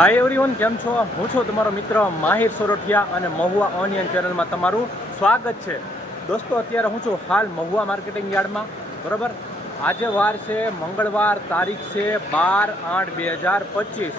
Hi everyone, કેમ છો? હું છું તમારો મિત્ર માહિર સોરઠિયા અને મહુવા ઓનિયન ચેનલમાં તમારું સ્વાગત છે. દોસ્તો, અત્યારે હું છું હાલ મહુવા માર્કેટિંગ યાર્ડમાં. બરાબર, આજે વાર છે મંગળવાર, તારીખ છે 12/8/2025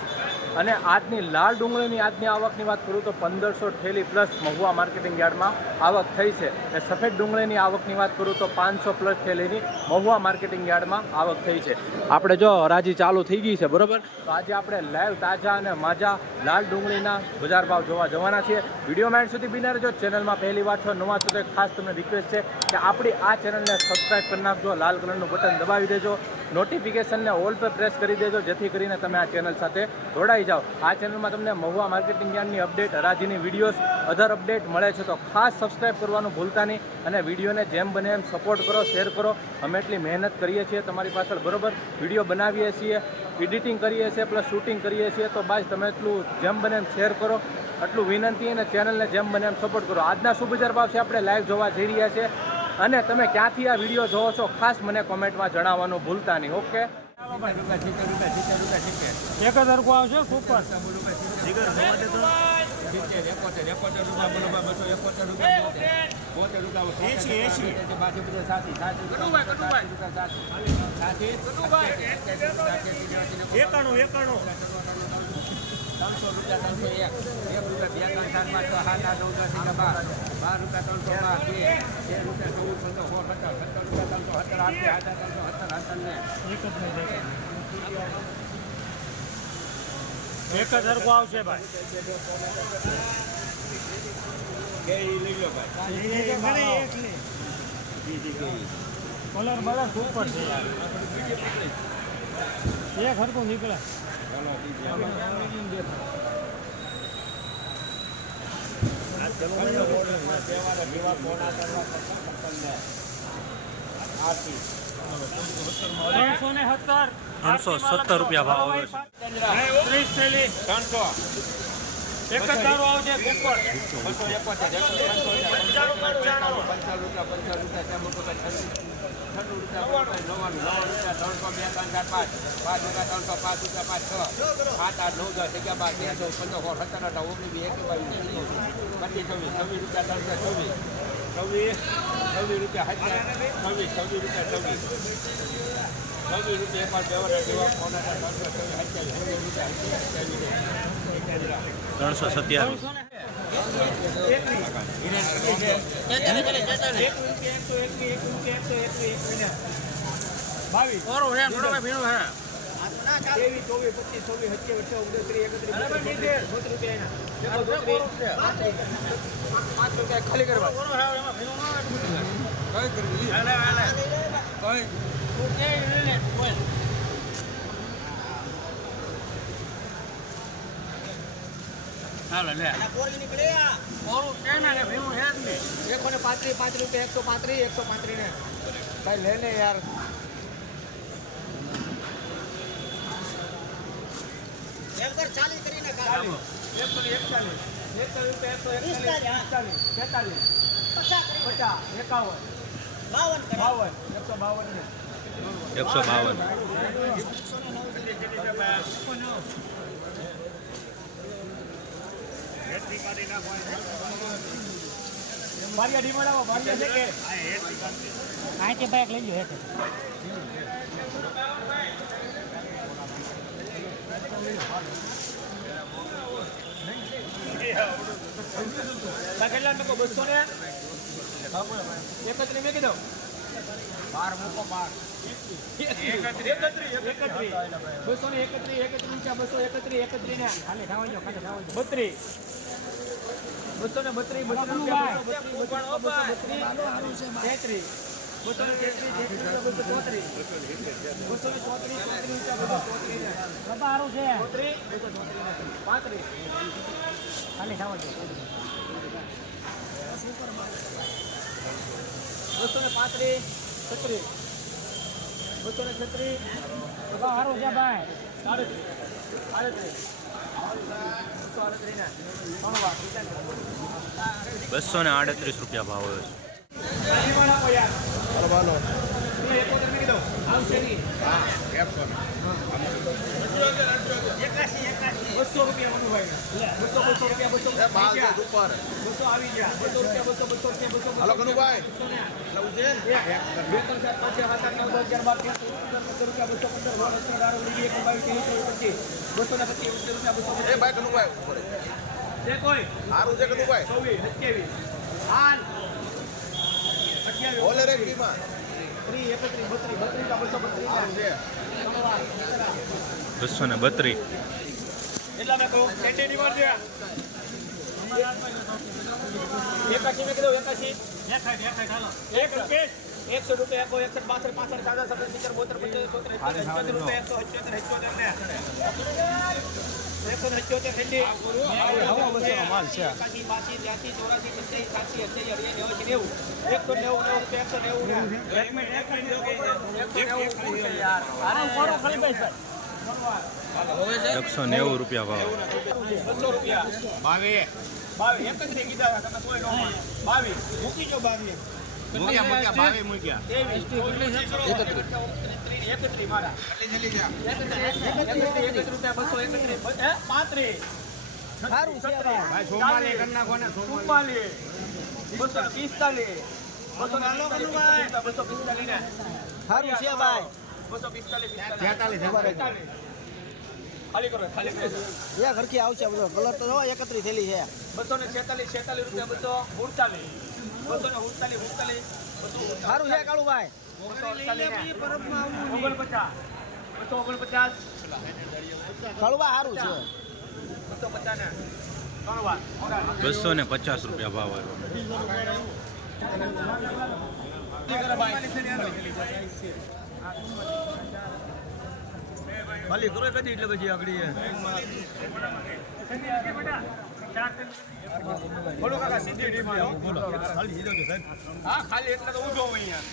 અને આજની લાલ ડુંગળીની આજની આવકની વાત કરું તો 1500 થેલી પ્લસ મહુવા માર્કેટિંગ યાર્ડમાં આવક થઈ છે. અને સફેદ ડુંગળીની આવકની વાત કરું તો 500 પ્લસ થેલીની મહુવા માર્કેટિંગ યાર્ડમાં આવક થઈ છે. આપણે જો હરાજી ચાલુ થઈ ગઈ છે, બરાબર, તો આજે આપણે લાઈવ તાજા અને માજા લાલ ડુંગળીના બજાર ભાવ જોવા જવાના છીએ. વિડીયોમાં એન્ડ સુધી બિના રહેજો. ચેનલમાં પહેલી વાર છો, નવા છો તો ખાસ તમને રિક્વેસ્ટ છે કે આપણી આ ચેનલને સબસ્ક્રાઈબ કરી નાખજો, લાલ કલરનું બટન દબાવી દેજો, નોટિફિકેશનને ઓલ પર પ્રેસ કરી દેજો, જેથી કરીને તમે આ ચેનલ સાથે જોડાઈ જાઓ. આ ચેનલમાં તમને મહુવા માર્કેટિંગ યાર્ડની અપડેટ, હરાજીની વિડીયોઝ, અધર અપડેટ મળે છે. તો ખાસ સબસ્ક્રાઈબ કરવાનું ભૂલતા નહીં અને વિડીયોને જેમ બને એમ સપોર્ટ કરો, શેર કરો. અમે એટલી મહેનત કરીએ છીએ તમારી પાછળ, બરાબર, વિડીયો બનાવીએ છીએ, એડિટિંગ કરીએ છીએ, પ્લસ શૂટિંગ કરીએ છીએ. તો બસ તમે એટલું જેમ બને એમ શેર કરો, એટલું વિનંતી, અને ચેનલને જેમ બને એમ સપોર્ટ કરો. આજના શું બજાર ભાવ છે આપણે લાઈવ જોવા જઈ રહ્યા છીએ, અને તમે ક્યાંથી આ વિડીયો જોવો છો ખાસ મને કોમેન્ટમાં જણાવવાનું ભૂલતા નહીં. ઓકે, 1000 આવશે સુપર એક હરકો આવશે ભાઈ. કલર બલર સુપર છે યાર. એક હરકો નીકળે. ₹370 ભાવ આવે છે. 30 થેલી 300. એક જ દારૂ આવશે કુકર 135 ને કઈ લેને યાર. બારિયા ડીમાડામાં બારિયા છે કે આઈથી બાઈક લઈ લ્યો હેઠે. કેટલા મૂકો? 200 ને 31 મેં કીધું 12 મૂકો. ₹238 ભાવ હોય છે. રૂપિયા મનુભાઈ 200 રૂપિયા 200 આવી ગયા 200 રૂપિયા હાલો કનુભાઈ 225 એ ભાઈ કનુભાઈ ઉપર છે કોઈ સારું છે કનુભાઈ 24 27 હાલ 28 ઓલે રે કીમાં 30 31 32 સારું છે 232 એટલા મેં કહું કેન્ટીન ની છે 81 મેં કીધું 81 1 રૂપિયા 100 રૂપિયા 61 62 65 66 70 72 75 ₹190 રૂપિયા ભાવ 200 રૂપિયા 22 31 કીધા તમે કોઈ નો 22 મૂકી જો 22 મૂક્યા 31 મારા 31 રૂપિયા 231 સારું છે ભાઈ 44 કરી નાખો ને 44 245 245 ને સારું છે ભાઈ 245 ખાલી કરો એ ઘરકી આવશે બધો કલર તો જો 31 થેલી છે 246 રૂપિયા 248 સારું છે કાળુભાઈ 249 કાળુભાઈ સારું છે 250 ને ત્રણ વાર 250 રૂપિયા ભાવ આવ્યો ખાલી કરો કદી એટલે પછી આગળ બોલો કાકા સીધી ડીમાં ખાલી હીરો કે સાહેબ હા ખાલી એટલે તો ઊભો હોય અહીંયા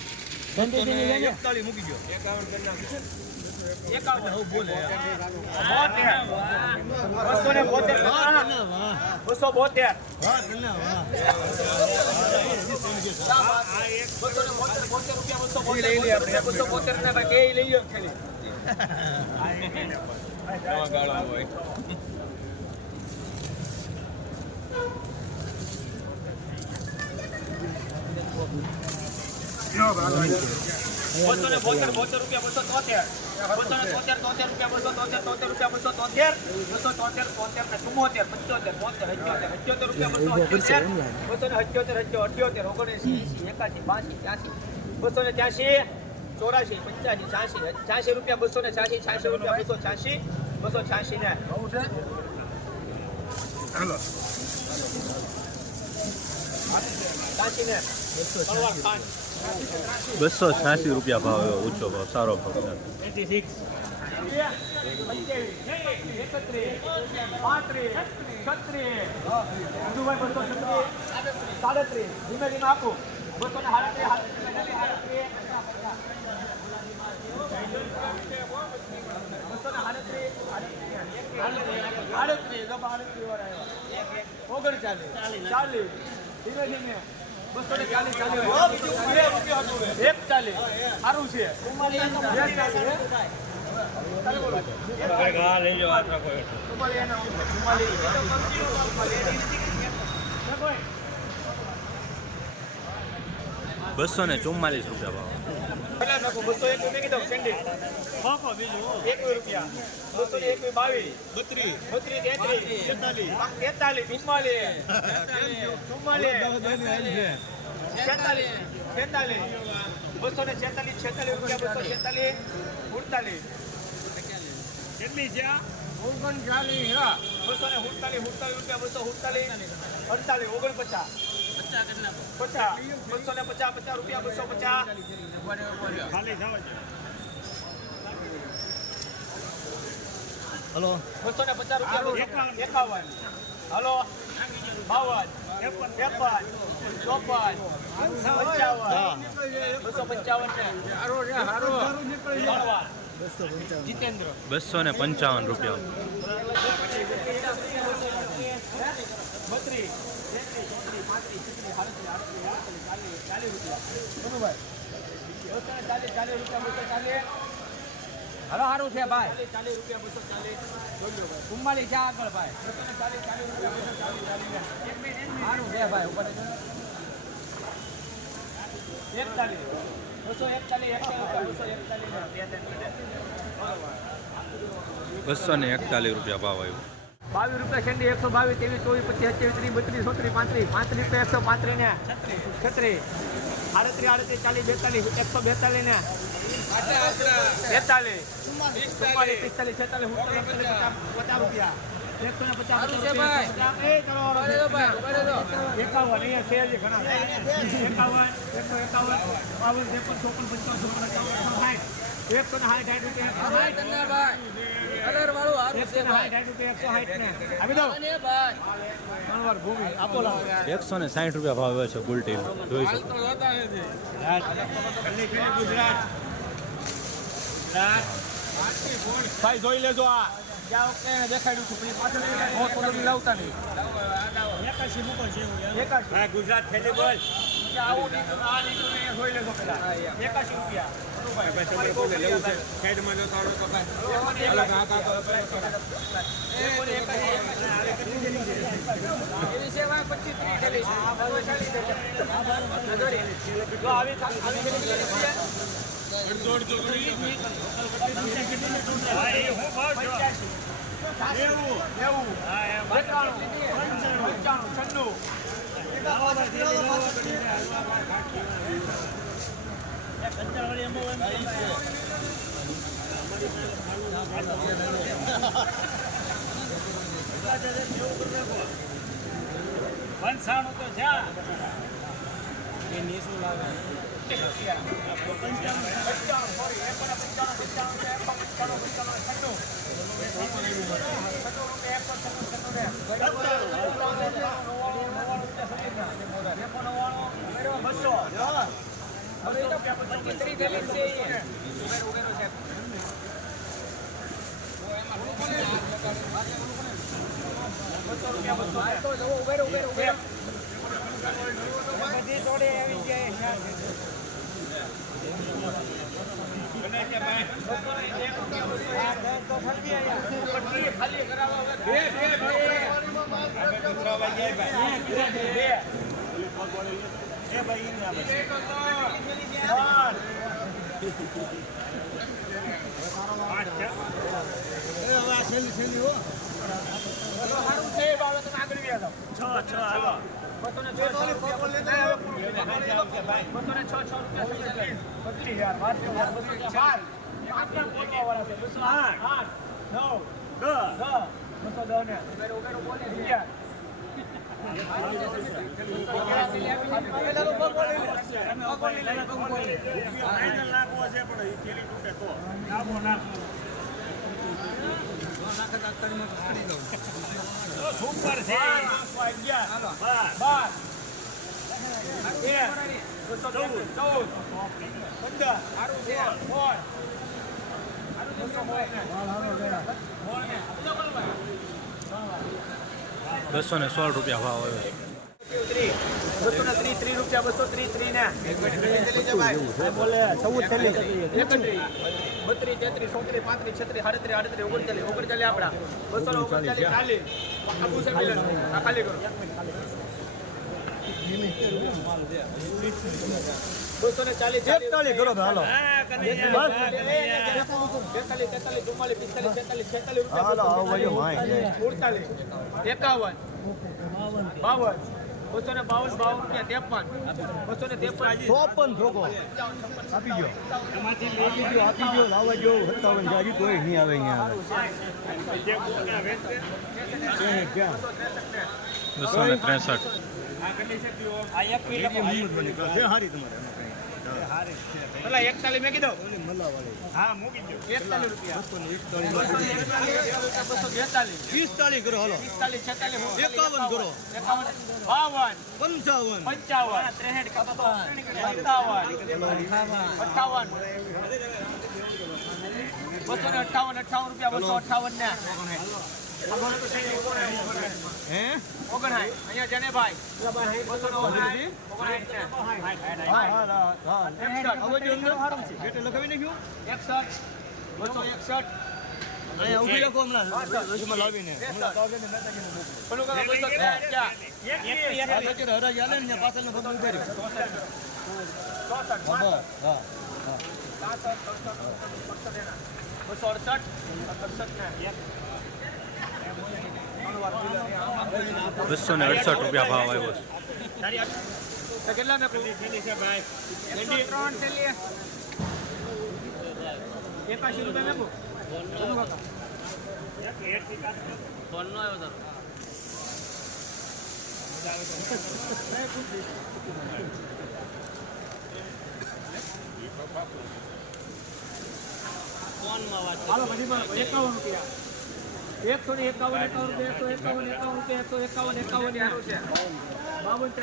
41 મૂકી ગયો 51 બોલે 272 ₹286 રૂપિયા ભાવ આવ્યો ઊંચો ભાવ સારો ભાવ છે 244 રૂપિયા ભાવ પેલા નાખો 201 મેં કીધું સેન્ડી પાપા બીજું 1 રૂપિયા 221 22 33 કેટલી છે આ? 50 રૂપિયા 250 ખાલી થવા છે હલો 250 રૂપિયા 51 હલો 52 53 54 જીતેન્દ્ર 255 રૂપિયા 40 રૂપિયા હવે સારું છે ભાઈ 40 રૂપિયા 240 ચુમ્માલીસ છે આગળ ભાઈ 40 રૂપિયા 240 સારું છે ભાઈ ઉપર 41 241 રૂપિયા ભાવ આવ્યો. 22 રૂપિયા શેરડી 122 23 24 25 28 29 30 32 35 135 ને 36 38 40 42 142 ને 42 45 46 50 રૂપિયા 150 51 અહીંયા છે જ ઘણા 51 160 રૂપિયા ભાવ આવ્યો છે બુલટી જોઈ શકો. ભાઈ જોઈ લેજો આ જ્યાં વખતે દેખાડ્યું છું પછી પાછળ થોડું લાવતા નહીં 81 હા ગુજરાત ખેતી બોલ આવું નીકળું આ નીકળું એ જોઈ લેજો પેલા 81 રૂપિયા સાઈડમાં જતો આવડો તો કાંઈ અલગ હાથ પંચાણું તો જા સુપર છે 216 રૂપિયા ભાવ આવ્યો છે. 230 રૂપિયા 230 ને બોલે 14 થેલી 31 32 33 34 35 36 38 39 39 આપડા 239 40 આબુ સે મિલન આ ખાલી કરો 240 કરો હાલો 41 મેં કીધું હા મૂકી દો 41 રૂપિયા 45 કરો હાલો 45 46 51 કરો 52 55 58 રૂપિયા 258 અહીંયા જનેભાઈ 259 261 અહીંયા ઊભી રાખો હમણાં રસમાં લાવીને પેલું કાકા 261 હરાજી હાલે ને પાછળનો પગ ઉભે રહ્યો 268 રૂપિયા ભાવ આવ્યો છે કેટલા મેં 81 રૂપિયા મેં હાલો બધી માં 51 રૂપિયા 151 રૂપિયા 151 52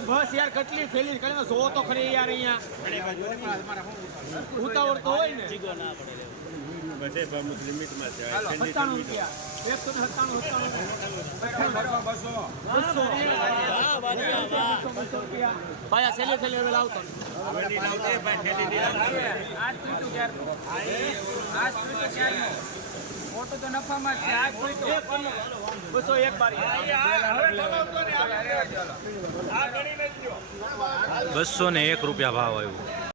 બસ યાર કેટલી થેલી કરીને જોવો તો ખરી યાર અહીંયા ઉતાવળ તો હોય ને 95 રૂપિયા 197 ભાઈ સેલી થેલી હવે લાવતો મોટો તો નફામાં છે 201 બારી 201 રૂપિયા ભાવ આવ્યો